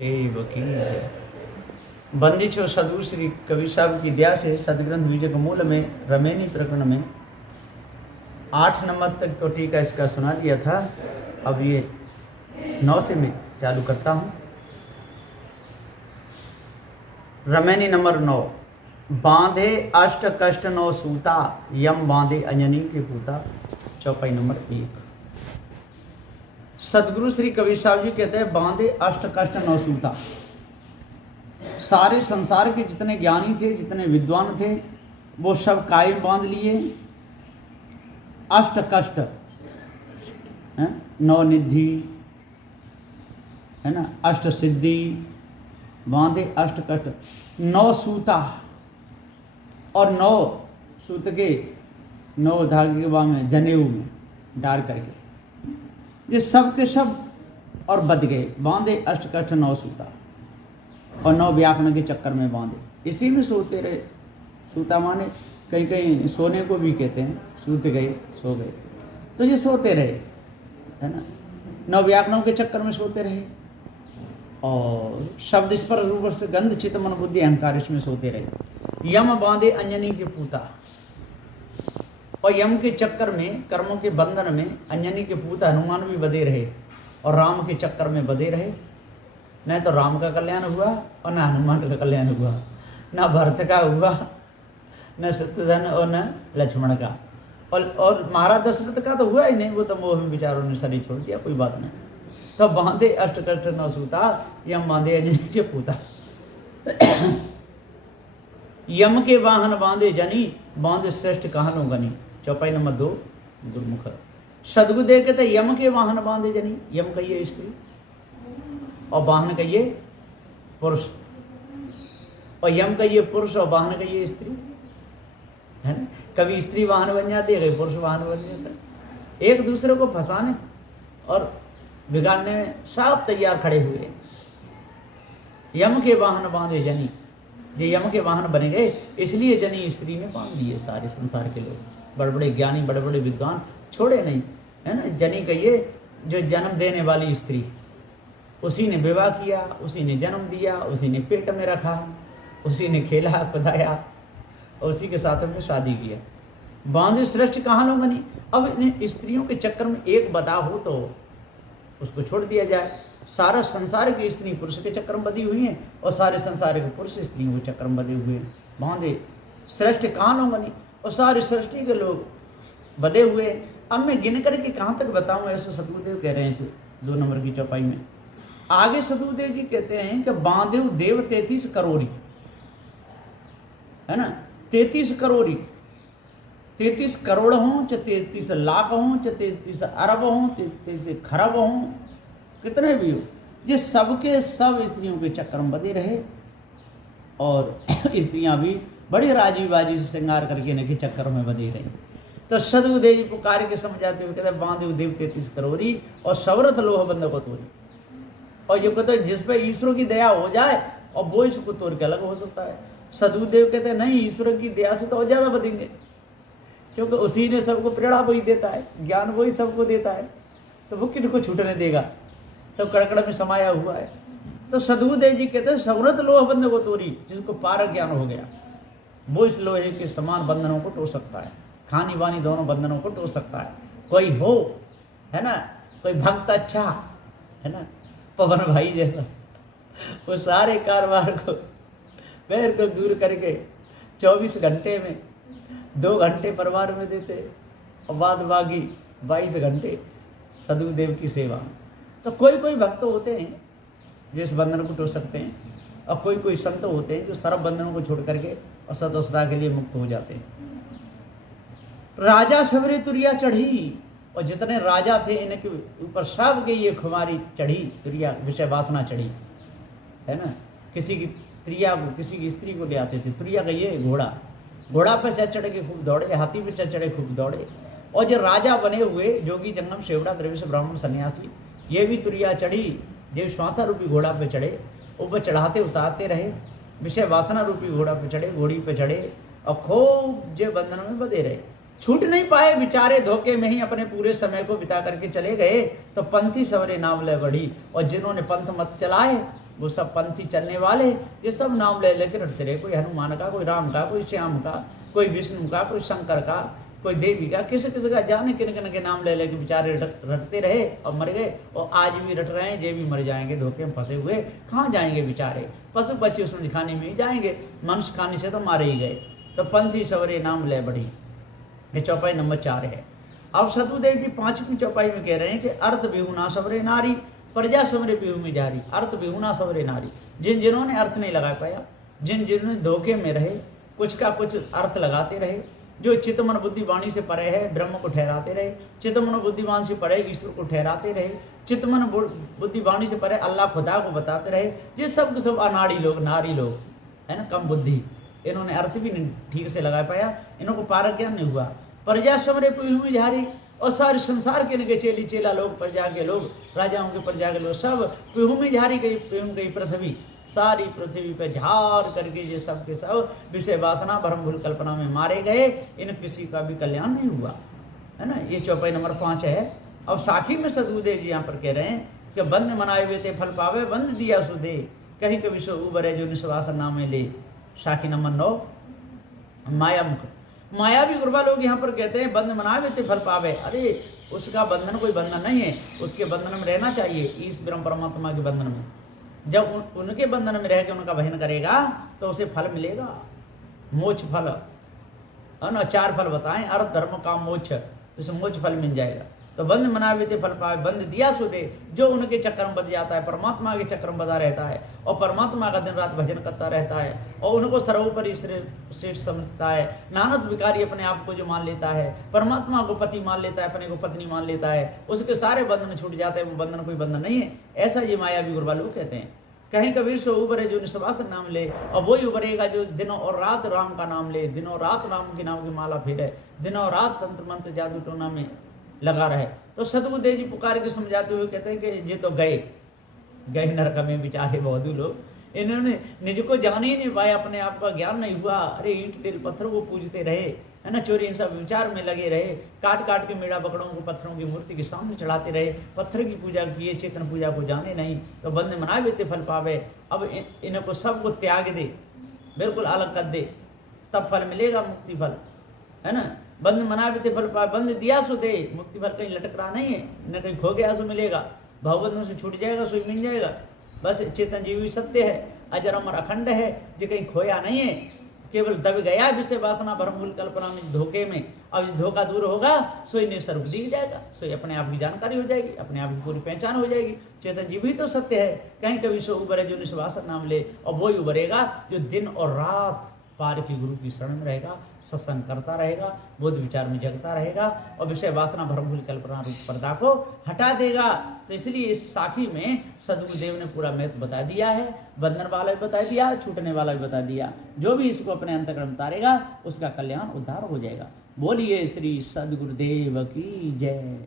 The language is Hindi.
वकील है। बंदी छो सदगुरु श्री कबीर साहब की दया से सदग्रंथ विजय कमूल में रमेनी प्रकरण में 8 नंबर तक तो टीका इसका सुना दिया था। अब ये 9 से मैं चालू करता हूँ। रमेनी नंबर 9। बांधे अष्ट कष्ट नौ सूता, यम बांधे अंजनी के पूता। चौपाई नंबर 1। सदगुरु श्री कबीर साहब जी कहते हैं बांधे अष्ट कष्ट नौ सूता। सारे संसार के जितने ज्ञानी थे, जितने विद्वान थे, वो सब कायम बांध लिए अष्ट कष्ट, नौ निधि है ना, अष्ट सिद्धि, बांधे अष्ट कष्ट, 9 सूता और 9 सूत के 9 धागे के में जनेऊ में डाल करके ये सब के सब और बद गए। बांधे अष्ट कष्ट 9 सूता और 9 व्याकरण के चक्कर में बांधे, इसी में सोते रहे। सूता माने कहीं कहीं सोने को भी कहते हैं, सूत गए, सो गए, तो ये सोते रहे है ना। 9 व्याकरणों के चक्कर में सोते रहे और शब्द स्पर्श रूप से गंध चित्त मन बुद्धि अहंकार इसमें सोते रहे। यम बांधे अंजनी के पूता, और यम के चक्कर में, कर्मों के बंधन में अंजनी के पूत हनुमान भी बधे रहे और राम के चक्कर में बधे रहे। न तो राम का कल्याण हुआ और न हनुमान का कल्याण हुआ, न भरत का हुआ, न शत्रुघ्न और न लक्ष्मण का, और महाराज दशरथ का तो हुआ ही नहीं। वो तो मोह में विचारों ने शरीर छोड़ दिया, कोई बात नहीं। तो बांधे अष्ट कष्ट 9 सूता, यम बांधे अंजनी के पूता। यम के वाहन बांधे जनी, बांधे श्रेष्ठ कहानो गनी। चौपाई नंबर 2 गुरुमुख। सदगुरुदेव कहते यम के वाहन बांधे जनी। यम कहिए स्त्री और वाहन कहिए पुरुष, और यम कहिए पुरुष और वाहन कहिए स्त्री, है ना। कभी स्त्री वाहन बन जाती है, कभी पुरुष वाहन बन जाता है। एक दूसरे को फंसाने और बिगाड़ने में सब तैयार खड़े हुए। यम के वाहन बांधे जनी, ये यम के वाहन बने गए, इसलिए जनी स्त्री ने बांध दिए सारे संसार के लोग। बड़े बड़े ज्ञानी, बड़े बड़े विद्वान छोड़े नहीं, है ना। जनी कहिए जो जन्म देने वाली स्त्री, उसी ने विवाह किया, उसी ने जन्म दिया, उसी ने पेट में रखा, उसी ने खेला कुदाया और उसी के साथ में शादी किया। बांधे श्रेष्ठ कहाँ लोग बनी। अब इन स्त्रियों के चक्कर में एक बदा हो तो उसको छोड़ दिया जाए। सारा संसार की स्त्री पुरुष के चक्कर में बधी हुई हैं और सारे संसार के पुरुष स्त्रियों के चक्कर में बधे हुए हैं। बांधे श्रेष्ठ कहाँ लोग बनी, और सारे सृष्टि के लोग बधे हुए। अब मैं गिन करके कहाँ तक बताऊँ, ऐसे सदगुरुदेव कह रहे हैं इस 2 नंबर की चौपाई में। आगे सदगुरुदेव जी कहते हैं कि बांधे देव 33 करोड़ी, है ना। 33 करोड़ी, 33 करोड़ हों चाहे 33 लाख हों चाहे 33 अरब हों 33 खरब हों, कितने भी हो, ये सबके सब स्त्रियों के चक्कर में बधे रहे। और स्त्रियां भी बड़ी राजी बाजी से श्रृंगार करके इनके चक्कर में बधे रही। तो सदगुरुदेव जी पुकार के समझाते हुए कहते बांधे देव 33 करोड़ी और सवरत लोह बंद को तोड़ी। और ये कहते जिस पे ईश्वर की दया हो जाए और वो इसको तोड़ के अलग हो सकता है। सदगुरुदेव कहते हैं नहीं, ईश्वर की दया से तो और ज्यादा बधेंगे, क्योंकि उसी ने सबको प्रेरणा वही देता है, ज्ञान वही सबको देता है, तो वो किनको छूटने देगा, सब कड़कड़ में समाया हुआ है। तो सदगुरुदेव जी कहते हैं सवरत लोह बंध को तोड़ी, जिसको पारक ज्ञान हो गया वो इस लोहे के समान बंधनों को तोड़ सकता है, खानी वानी दोनों बंधनों को तोड़ सकता है। कोई हो, है ना, कोई भक्त अच्छा, है ना, पवन भाई जैसा, वो सारे कारोबार को पैर को दूर करके 24 घंटे में 2 घंटे परिवार में देते और बाद बाकी 22 घंटे सदगुरुदेव की सेवा। तो कोई कोई भक्त होते हैं जो इस बंधन को तोड़ सकते हैं, और कोई कोई संत होते हैं जो सर्व बंधनों को छोड़ करके और सदा के लिए मुक्त हो जाते हैं। राजा सबरे तुरिया चढ़ी, और जितने राजा थे इनके ऊपर सब के ये खुमारी चढ़ी, तुरिया विषय वासना चढ़ी, है ना। किसी की त्रिया को, किसी की स्त्री को ले आते थे। तुरिया का ये घोड़ा, घोड़ा पे चढ़ के खूब दौड़े, हाथी पे चढ़े खूब दौड़े। और जो राजा बने हुए जोगी जंगम शेवड़ा द्रविश ब्राह्मण सन्यासी, ये भी तुरिया चढ़ी, जो श्वासा रूपी घोड़ा पे चढ़े, ऊपर चढ़ाते उतारते रहे, विषय वासना रूपी घोड़ा पे चढ़े, घोड़ी पे चढ़े और खूब जे बंधन में बधे रहे। छूट नहीं पाए बेचारे, धोखे में ही अपने पूरे समय को बिता करके चले गए। तो पंथी सवरे नाम ले बढ़ी, और जिन्होंने पंथ मत चलाए वो सब पंथी चलने वाले ये सब नाम ले लेकर रटते रहे, कोई हनुमान का, कोई राम का, कोई श्याम का, कोई विष्णु का, कोई शंकर का, कोई देवी का, किसी किसी का जाने किन किन के नाम ले लेके बेचारे रटते रहे और मर गए। और आज भी रट रहे हैं, ये भी मर जाएंगे, धोखे में फंसे हुए कहाँ जाएंगे बेचारे, पशु पक्षी उसमें दिखाने में ही जाएंगे, मनुष्य खाने से तो मारे ही गए। तो पंथी सवरे नाम ले बढ़ी, ये चौपाई नंबर 4 है। अब सतुदेव जी 5वीं चौपाई में कह रहे हैं कि अर्थ बिहुना सवरे नारी, प्रजा सवरे बिहू में जारी। अर्थ बिहुना सवरे नारी, जिन जिन्होंने अर्थ नहीं लगा पाया, जिन जिन्होंने धोखे में रहे, कुछ का कुछ अर्थ लगाते रहे, जो चित्त मन बुद्धि वाणी से परे है ब्रह्म को ठहराते रहे, चित्त मन बुद्धिमान से परे ईश्वर को ठहराते रहे, चित्त मन बुद्धि वाणी से परे अल्लाह खुदा को बताते रहे, ये सब के सब अनाड़ी लोग, नारी लोग है ना, कम बुद्धि, इन्होंने अर्थ भी नहीं ठीक से लगा पाया, इनको पारक ज्ञान नहीं हुआ। प्रजा समरे पुई झारी, और सारे संसार के इनके चेली चेला लोग, प्रजा के लोग, राजाओं के प्रजा के लोग सब पिहू में झारी गई, पिहू गई पृथ्वी, सारी पृथ्वी पे झार करके ये सब के सब विषय वासना भ्रम भूल कल्पना में मारे गए, इन किसी का भी कल्याण नहीं हुआ, है ना। ये चौपाई नंबर 5 है। अब साखी में सतगुरुदेव जी यहाँ पर कह रहे हैं कि बंद मनाए हुए ते फल पावे, बंद दिया सुदे, कहीं कभी सो उबरे जो निश्वास नामे ले। साखी नंबर 9 माया मुख, मायावी गुरबा लोग यहाँ पर कहते हैं बंद मनाए हुए ते फल पावे। अरे उसका बंधन कोई बंधन नहीं है, उसके बंधन में रहना चाहिए, ईश ब्रह्म परमात्मा के बंधन में। जब उनके बंधन में रह के उनका भजन करेगा तो उसे फल मिलेगा, मोक्ष फल, है ना। 4 फल बताएं, अर्थ धर्म काम मोक्ष, तो उसे मोक्ष फल मिल जाएगा। तो बंद मनावे ते फल पावे, बंद दिया सो दे, जो उनके चक्कर में बच जाता है, परमात्मा के चक्कर में बधा रहता है और परमात्मा का दिन रात भजन करता रहता है और उनको सर्वोपरि श्रेष्ठ समझता है। नानक विकारी अपने आप को जो मान लेता है, परमात्मा को पति मान लेता है, अपने को पत्नी मान लेता है, उसके सारे बंधन छूट जाते हैं, वो बंधन कोई बंधन नहीं है। ऐसा ये मायावी गुरबा लोग कहते हैं। कहीं कबीर सो उबरे जो निश्वास नाम ले, और वही उबरेगा जो दिनों और रात राम का नाम ले, दिनों रात राम के नाम की माला फेरे, दिनों रात तंत्र मंत्र जादू टोना में लगा रहे। तो सतगुरुदेव जी पुकार के समझाते हुए कहते हैं कि ये तो गए नरक में बेचारे बौद्धू लोग, इन्होंने निज को जान ही नहीं पाया, अपने आप का ज्ञान नहीं हुआ। अरे ईंट टेल पत्थरों को पूजते रहे, है ना, चोरी सब विचार में लगे रहे, काट काट के मेढ़ा बकड़ों को पत्थरों की मूर्ति के सामने चढ़ाते रहे, पत्थर की पूजा किए, चेतन पूजा को जाने नहीं। तो बंद मनाए बेते फल पावे। अब इनको सबको त्याग दे, बिल्कुल अलग कर दे, तब फल मिलेगा, मुक्ति फल, है ना। बंद मना भी फल पाए, बंद दिया सो दे, मुक्ति फल कहीं लटक रहा नहीं है, न कहीं खो गया सो मिलेगा, भवबंधन से छूट जाएगा सो मिल जाएगा। बस चेतन जीवी सत्य है, अजर अमर अखंड है, जो कहीं खोया नहीं है, केवल दब गया है विषय वासना भ्रम भूल कल्पना में, धोखे में। अब धोखा दूर होगा सो इन्हें सर्व दिख जाएगा, सो अपने आप की जानकारी हो जाएगी, अपने आप की पूरी पहचान हो जाएगी। चेतन जीवी तो सत्य है, कहीं कभी सो उबरे जो निश्वास नाम ले, और वही उबरेगा जो दिन और रात पार की गुरु की शरण में रहेगा, सत्संग करता रहेगा, बोध विचार में जगता रहेगा और विषय वासना भ्रम भूल कल्पना रूप पर्दा को हटा देगा। तो इसलिए इस साखी में सदगुरुदेव ने पूरा महत्व बता दिया है, बंधन वाला भी बता दिया, छूटने वाला भी बता दिया। जो भी इसको अपने अंतःकरण में उतारेगा उसका कल्याण उद्धार हो जाएगा। बोलिए श्री सदगुरुदेव की जय।